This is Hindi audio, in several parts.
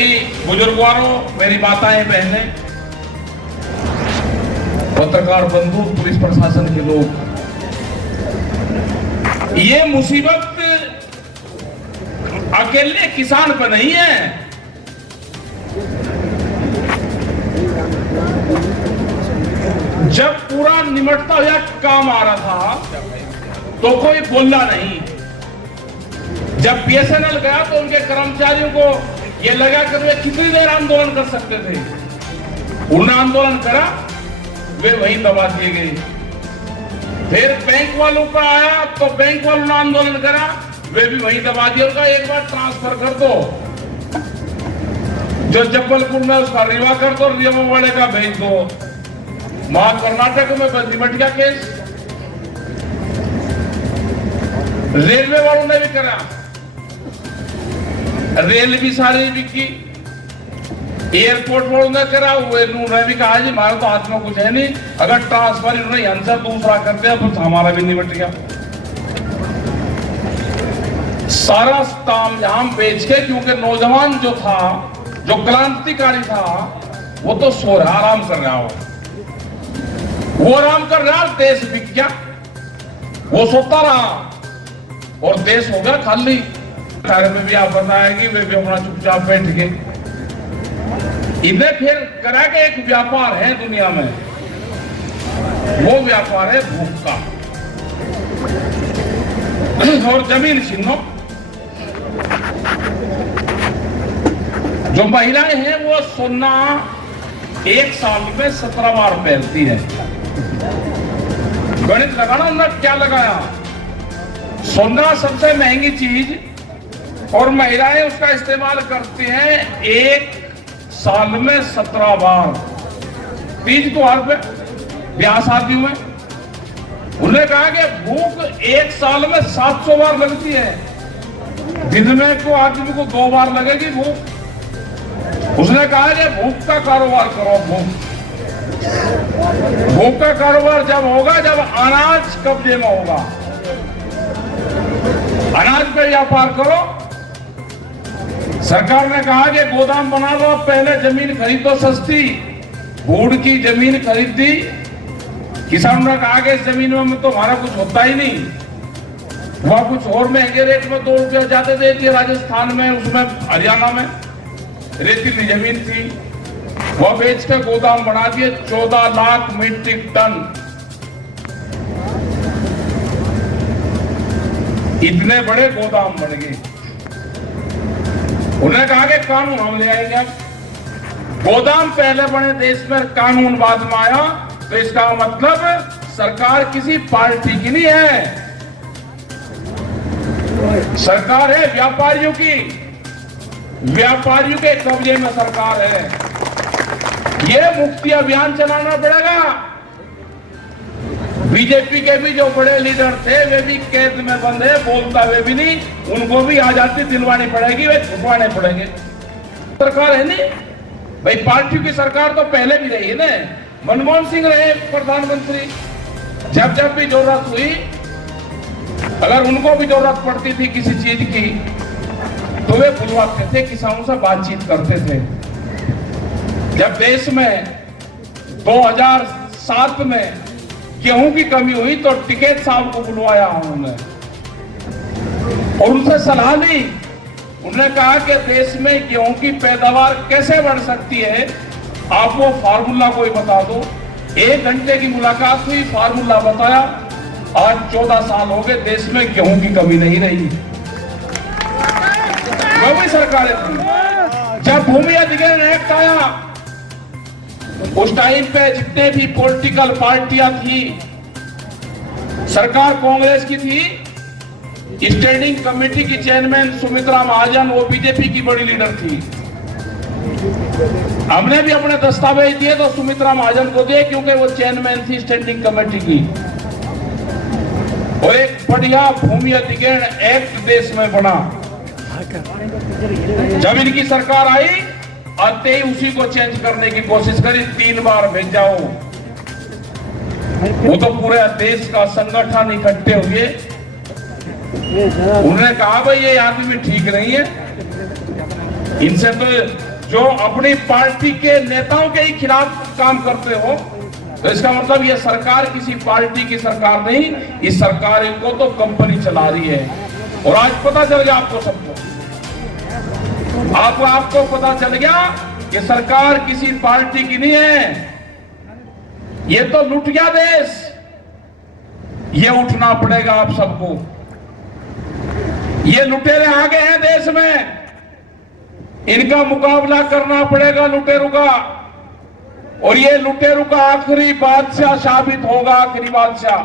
सभी बुजुर्गों, मेरी माताएं बहनें, पत्रकार बंधु, पुलिस प्रशासन के लोग, ये मुसीबत अकेले किसान पर नहीं है। जब पूरा निमटता हुआ काम आ रहा था तो कोई बोला नहीं। जब बीएसएनएल गया तो उनके कर्मचारियों को यह लगा कि वे कितनी देर आंदोलन कर सकते थे। उन्होंने आंदोलन करा, वे वहीं दबा दिए गए। फिर बैंक वालों का आया तो बैंक वालों ने आंदोलन करा, वे भी वहीं दबा दिए। उनका एक बार ट्रांसफर कर दो, जो जबलपुर में उसका रीवा कर दो, रीवा वाले का भेज दो। वहां कर्नाटक में बस निमट गया केस। रेलवे वालों ने भी करा, रेल भी सारी बिकी। एयरपोर्ट वालों ने करा, उन्होंने भी कहा जी हमारे तो हाथ में कुछ है नहीं, अगर ट्रांसफर इन्होंने आंसर दूसरा कर दिया तो हमारा भी निमट गया। सारा तामझाम बेच के, क्योंकि नौजवान जो था, जो क्रांतिकारी था, वो तो सो रहा, आराम कर रहा हो, वो आराम कर रहा, देश बिक गया। वो सोता रहा और देश हो गया खाली। कार्य में भी आप बताएंगे, वे भी अपना चुपचाप बैठ गए। इन्हें फिर करा के एक व्यापार है दुनिया में, वो व्यापार है भूख का और जमीन छीनो। जो महिलाएं हैं वो सोना एक साल में 17 बार पहनती है। गणित लगाना, उन्होंने क्या लगाया? सोना सबसे महंगी चीज और महिलाएं उसका इस्तेमाल करती हैं एक साल में 17 बार। तीज त्योहार पे, ब्याह शादियों में। उन्होंने कहा कि भूख एक साल में 700 बार लगती है। दिन में को आदमी को 2 बार लगेगी भूख। उसने कहा कि भूख का कारोबार करो। भूख का कारोबार जब होगा जब अनाज कब्जे में होगा। अनाज पे व्यापार करो। सरकार ने कहा कि गोदाम बना लो, पहले जमीन खरीदो सस्ती। भूड़ की जमीन खरीद दी। किसानों ने कहा कि इस जमीन में तो हमारा कुछ होता ही नहीं, वह कुछ और महंगे रेट में 2 रुपया ज्यादा दे दिए। राजस्थान में, उसमें हरियाणा में रेतीली जमीन थी, वह बेच के गोदाम बना दिए। 14 लाख मीट्रिक टन। इतने बड़े गोदाम बन गए। उन्होंने कहा कि कानून हम ले आएंगे। गोदाम पहले बने देश में, कानून बाद में आया। तो इसका मतलब सरकार किसी पार्टी की नहीं है, सरकार है व्यापारियों की। व्यापारियों के कब्जे में सरकार है। यह मुक्ति अभियान चलाना पड़ेगा। बीजेपी के भी जो बड़े लीडर थे वे भी कैद में बंद है, बोलता वे भी नहीं। उनको भी आजादी दिलवानी पड़ेगी, वे छुपवाने पड़ेंगे। सरकार है नहीं भाई, पार्टियों की सरकार तो पहले भी रही है ना। मनमोहन सिंह रहे प्रधानमंत्री। जब जब भी जरूरत हुई, अगर उनको भी जरूरत पड़ती थी किसी चीज की, तो वे बुलवाते थे, किसानों से बातचीत करते थे। जब देश में 2007 में गेहूं की कमी हुई तो टिकैत साहब को बुलवाया उन्होंने और उनसे सलाह ली। उन्होंने कहा कि देश में गेहूं की पैदावार कैसे बढ़ सकती है, आप वो फार्मूला कोई बता दो। 1 घंटे की मुलाकात हुई, फार्मूला बताया। आज 14 साल हो गए, देश में गेहूं की कमी नहीं रही। वही सरकारें थी। जब भूमि अधिग्रहण एक्ट आया, उस टाइम पे जितने भी पॉलिटिकल पार्टियां थी, सरकार कांग्रेस की थी। स्टैंडिंग कमेटी की चेयरमैन सुमित्रा महाजन, वो बीजेपी की बड़ी लीडर थी। हमने भी अपने दस्तावेज दिए तो सुमित्रा महाजन को दिए, क्योंकि वो चेयरमैन थी स्टैंडिंग कमेटी की। और एक बढ़िया भूमि अधिग्रहण एक्ट देश में बना। जब इनकी सरकार आई, आते ही उसी को चेंज करने की कोशिश करी। 3 बार भेजाओ। वो तो पूरे देश का संगठन इकट्ठे हुए। उन्होंने कहा भाई ये आदमी ठीक नहीं है, इनसे तो जो अपनी पार्टी के नेताओं के ही खिलाफ काम करते हो, तो इसका मतलब ये सरकार किसी पार्टी की सरकार नहीं, इस सरकार को तो कंपनी चला रही है। और आज पता चल गया आपको सबको, आपको पता चल गया कि सरकार किसी पार्टी की नहीं है, ये तो लूट गया देश। ये उठना पड़ेगा आप सबको। ये लुटेरे आ गए हैं देश में, इनका मुकाबला करना पड़ेगा लुटेरों का। और ये लुटेरों का आखिरी बादशाह साबित होगा, आखिरी बादशाह।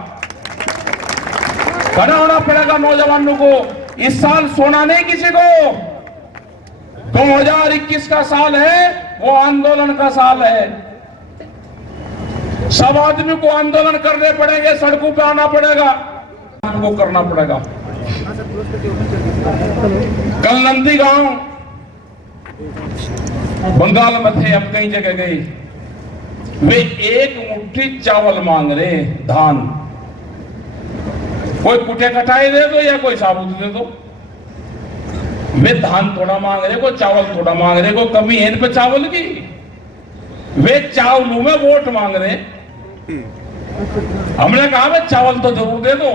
खड़ा होना पड़ेगा नौजवानों को। इस साल सोना नहीं किसी को। 2021 का साल है, वो आंदोलन का साल है। सब आदमी को आंदोलन करने पड़ेंगे, सड़कों पे आना पड़ेगा, को करना पड़ेगा। कल नंदीगांव बंगाल में थे, अब कई जगह गए, वे एक मुट्ठी चावल मांग रहे, धान। कोई कुटे कटाई दे दो या कोई साबुत दे दो, वे धान थोड़ा मांग रहे, कोई चावल थोड़ा मांग रहे। कोई कमी है इन पे चावल की? वे चावलों में वोट मांग रहे। हमने कहा भाई चावल तो जरूर दे दो,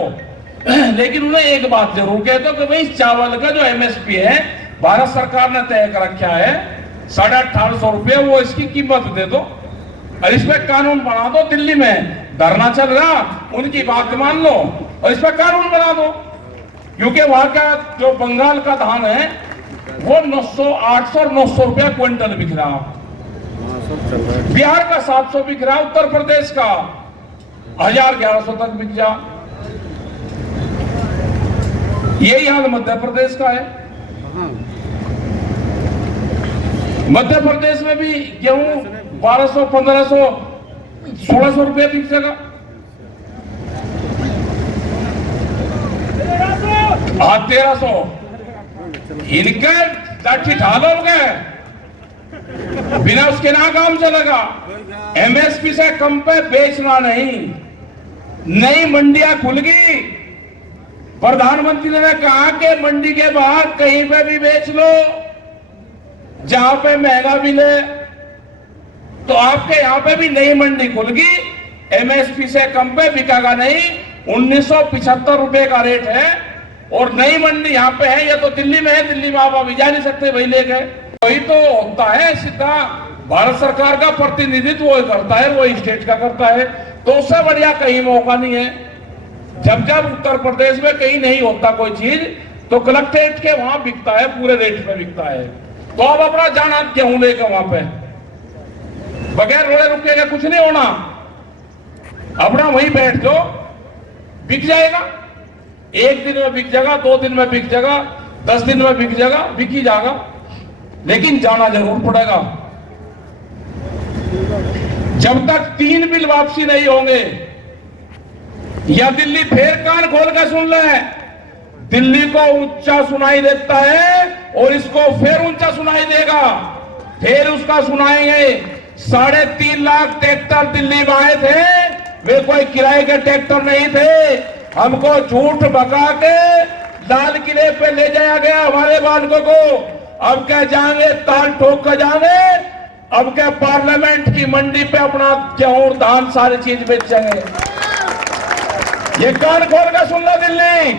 लेकिन उन्हें एक बात जरूर कह दो कि भाई चावल का जो एमएसपी है भारत सरकार ने तय कर रखा है 1850 रुपये, वो इसकी कीमत दे दो। और इस पर कानून बना दो। दिल्ली में धरना चल रहा, उनकी बात मान लो और इस पर कानून बना दो। क्योंकि वहां का जो बंगाल का धान है वो 900, 800 और 900 रुपया क्विंटल बिक रहा। बिहार का 700 बिक रहा, उत्तर प्रदेश का 1000-1100 तक बिक जा। यही हाल मध्य प्रदेश का है। मध्य प्रदेश में भी गेहूं 1200, 1500, 1600 रुपये बिक जाएगा। हाँ 1300। इनके लाठी ढाल हो गए, बिना उसके ना काम चलेगा। एमएसपी से कम पे बेचना नहीं। नई मंडियां खुल गई। प्रधानमंत्री ने कहा कि मंडी के बाहर कहीं पे भी बेच लो, जहां पे महंगा मिले। तो आपके यहां पे भी नई मंडी खुल गई, एमएसपी से कम पे बिकागा नहीं। 1975 रुपए का रेट है और नई मंडी यहाँ पे है। ये तो दिल्ली में है, दिल्ली में आप अभी जा नहीं सकते, वही ले गए। वही तो होता है, सीधा भारत सरकार का प्रतिनिधित्व वो करता है, वो स्टेट का करता है। तो उससे बढ़िया कहीं मौका नहीं है। जब जब उत्तर प्रदेश में कहीं नहीं होता कोई चीज, तो कलेक्ट्रेट के वहां बिकता है, पूरे रेट पे बिकता है। तो अब अपना जाना गेहूं लेकर वहां पे, बगैर रोड़े रुकेगा कुछ नहीं होना। अपना वहीं बैठ जाओ, बिक जाएगा। एक दिन में बिक जाएगा, 2 दिन में बिक जाएगा, 10 दिन में बिक जाएगा, बिक ही जाएगा। लेकिन जाना जरूर पड़ेगा। जब तक 3 बिल वापसी नहीं होंगे, या दिल्ली फिर कान खोल के सुन ले, दिल्ली को ऊंचा सुनाई देता है और इसको फिर ऊंचा सुनाई देगा। फिर उसका सुनाएंगे। 3.5 लाख ट्रैक्टर दिल्ली में आए थे, वे कोई किराए के ट्रैक्टर नहीं थे। हमको झूठ भगा के लाल किले पे ले जाया गया हमारे बालकों को। अब क्या जाएंगे, ताल ठोक कर जाएंगे। अब क्या पार्लियामेंट की मंडी पे अपना गेहूं, धान, सारी चीज बेचेंगे। ये कान खोल कर सुन लो दिल्ली।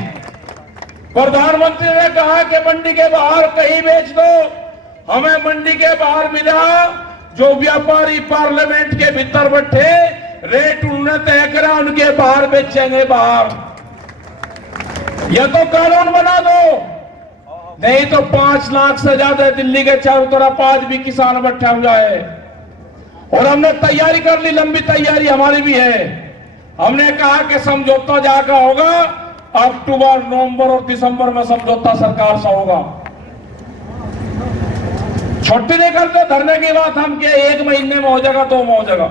प्रधानमंत्री ने कहा कि मंडी के बाहर कहीं बेच दो। हमें मंडी के बाहर मिला, जो व्यापारी पार्लियामेंट के भीतर बैठे, रेट उन्होंने तय करा, उनके बाहर बेचेंगे बाहर। यह तो कानून बना दो, नहीं तो 5 लाख से ज्यादा दिल्ली के चारों तरफ आज भी किसान बैठा हुआ है। और हमने तैयारी कर ली, लंबी तैयारी हमारी भी है। हमने कहा कि समझौता जाकर होगा, अक्टूबर, नवंबर और दिसंबर में समझौता सरकार से होगा। छुट्टी नहीं करते धरने की बात हम क्या 1 महीने में हो जाएगा, 2 में हो जाएगा।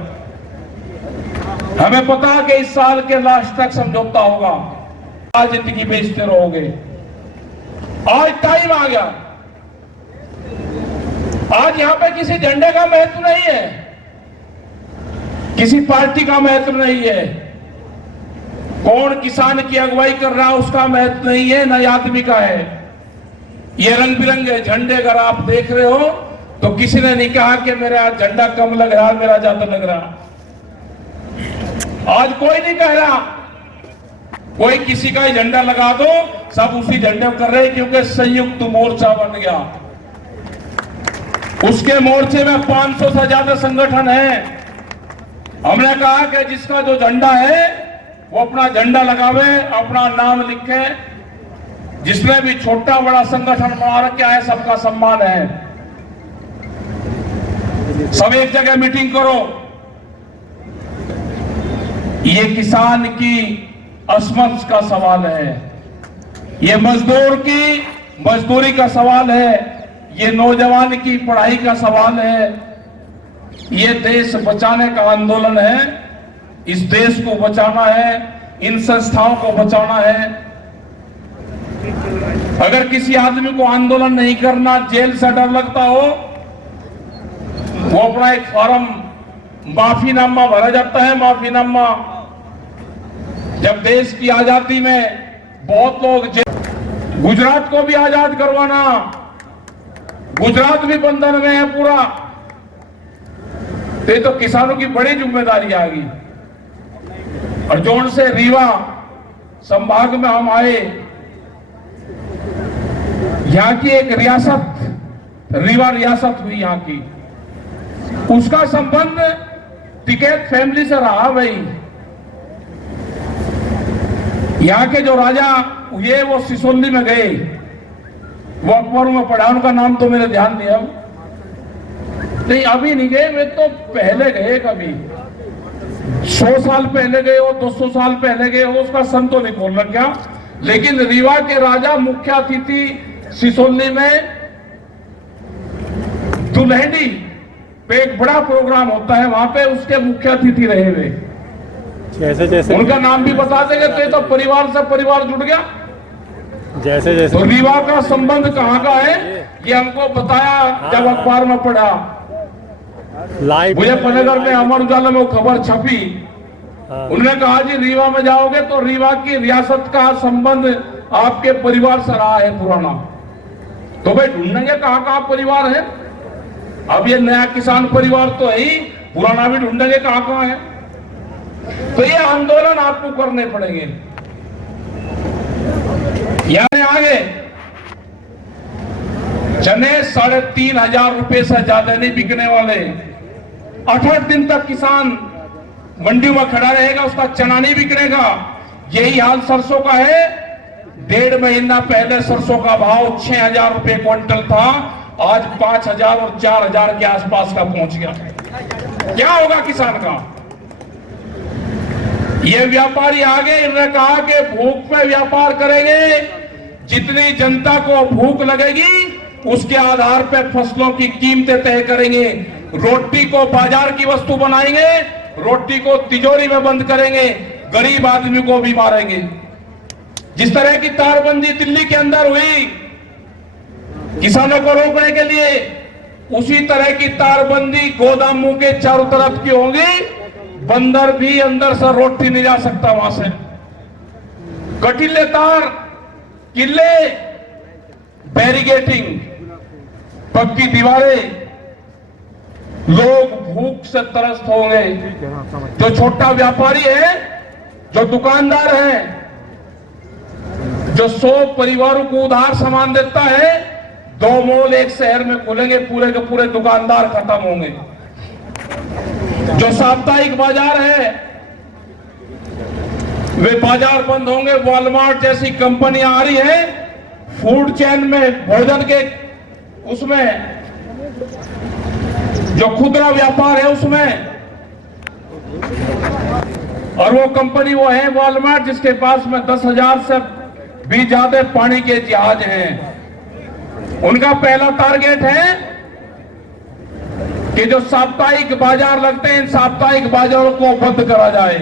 हमें पता है कि इस साल के लास्ट तक समझौता होगा। आज जिंदगी बेचते रहोगे। आज टाइम आ गया। आज यहां पे किसी झंडे का महत्व नहीं है, किसी पार्टी का महत्व नहीं है, कौन किसान की अगुवाई कर रहा है उसका महत्व नहीं है, न आदमी का है। ये रंग बिरंगे झंडे अगर आप देख रहे हो तो किसी ने नहीं कहा कि मेरा झंडा कम लग रहा, मेरा ज्यादा लग रहा। आज कोई नहीं कह रहा, कोई किसी का ही झंडा लगा दो, सब उसी झंडे को कर रहे, क्योंकि संयुक्त मोर्चा बन गया। उसके मोर्चे में 500 से ज्यादा संगठन है। हमने कहा कि जिसका जो झंडा है वो अपना झंडा लगावे, अपना नाम लिखे। जिसने भी छोटा बड़ा संगठन बना रखा है, सबका सम्मान है। सब एक जगह मीटिंग करो। ये किसान की असमंस का सवाल है, ये मजदूर की मजदूरी का सवाल है, ये नौजवान की पढ़ाई का सवाल है, ये देश बचाने का आंदोलन है। इस देश को बचाना है, इन संस्थाओं को बचाना है। अगर किसी आदमी को आंदोलन नहीं करना, जेल से डर लगता हो, वो अपना एक फॉर्म माफीनामा भरा जाता है। माफीनामा जब देश की आजादी में बहुत लोग, गुजरात को भी आजाद करवाना, गुजरात भी बंधन में है पूरा, तो किसानों की बड़ी जिम्मेदारी आ गई। और जोन से रीवा संभाग में हम आए, यहां की एक रियासत, रीवा रियासत हुई यहाँ की, उसका संबंध टिकैत फैमिली से रहा। भाई यहाँ के जो राजा ये वो सिसोली में गए, वो अकबर में पढ़ा, उनका नाम तो मेरे ध्यान नहीं अब, नहीं अभी नहीं गए, वे तो पहले गए, कभी 100 साल पहले गए हो, 200 साल पहले गए हो, उसका सन तो नहीं खोल रखा। लेकिन रीवा के राजा मुख्य अतिथि सिसोली में दुल्हनी पे एक बड़ा प्रोग्राम होता है, वहां पे उसके मुख्य अतिथि रहे हुए। जैसे जैसे उनका नाम भी बता देंगे, तो परिवार से परिवार जुड़ गया। जैसे जैसे तो रीवा का संबंध कहाँ का है, ये हमको बताया जब अखबार में पढ़ा। लाइव मुझे पनेगर में अमर उजाला में वो खबर छपी। उन्होंने कहा जी रीवा में जाओगे तो रीवा की रियासत का संबंध आपके परिवार से रहा है पुराना। तो भाई ढूंढेंगे कहाँ कहाँ परिवार है। अब ये नया किसान परिवार तो है ही, पुराना भी ढूंढेंगे कहाँ कहाँ है। तो ये आंदोलन आपको करने पड़ेंगे। यानी आगे चने 3,500 रुपए से ज्यादा नहीं बिकने वाले। 8 दिन तक किसान मंडी में खड़ा रहेगा, उसका चना नहीं बिकनेगा। यही हाल सरसों का है। 1.5 महीना पहले सरसों का भाव 6,000 रुपए क्विंटल था, आज 5,000 और 4,000 के आसपास का पहुंच गया। क्या होगा किसान का। ये व्यापारी आगे इन्होंने कहा कि भूख पे व्यापार करेंगे, जितनी जनता को भूख लगेगी उसके आधार पर फसलों की कीमतें तय करेंगे। रोटी को बाजार की वस्तु बनाएंगे, रोटी को तिजोरी में बंद करेंगे, गरीब आदमी को भी मारेंगे। जिस तरह की तारबंदी दिल्ली के अंदर हुई किसानों को रोकने के लिए, उसी तरह की तारबंदी गोदामों के चारों तरफ की होगी। बंदर भी अंदर से रोटी नहीं जा सकता वहां से। कटीले तार, किले, बैरिगेटिंग, पक्की दीवारें, लोग भूख से त्रस्त होंगे। जो छोटा व्यापारी है, जो दुकानदार है, जो 100 परिवारों को उधार सामान देता है, 2 मॉल एक शहर में खुलेंगे, पूरे के पूरे दुकानदार खत्म होंगे। जो साप्ताहिक बाजार है वे बाजार बंद होंगे। वॉलमार्ट जैसी कंपनियां आ रही है फूड चेन में, भोजन के उसमें, जो खुदरा व्यापार है उसमें। और वो कंपनी वो है वॉलमार्ट, जिसके पास में 10,000 से भी ज्यादा पानी के जहाज हैं। उनका पहला टारगेट है कि जो साप्ताहिक बाजार लगते हैं, इन साप्ताहिक बाजारों को बंद करा जाए।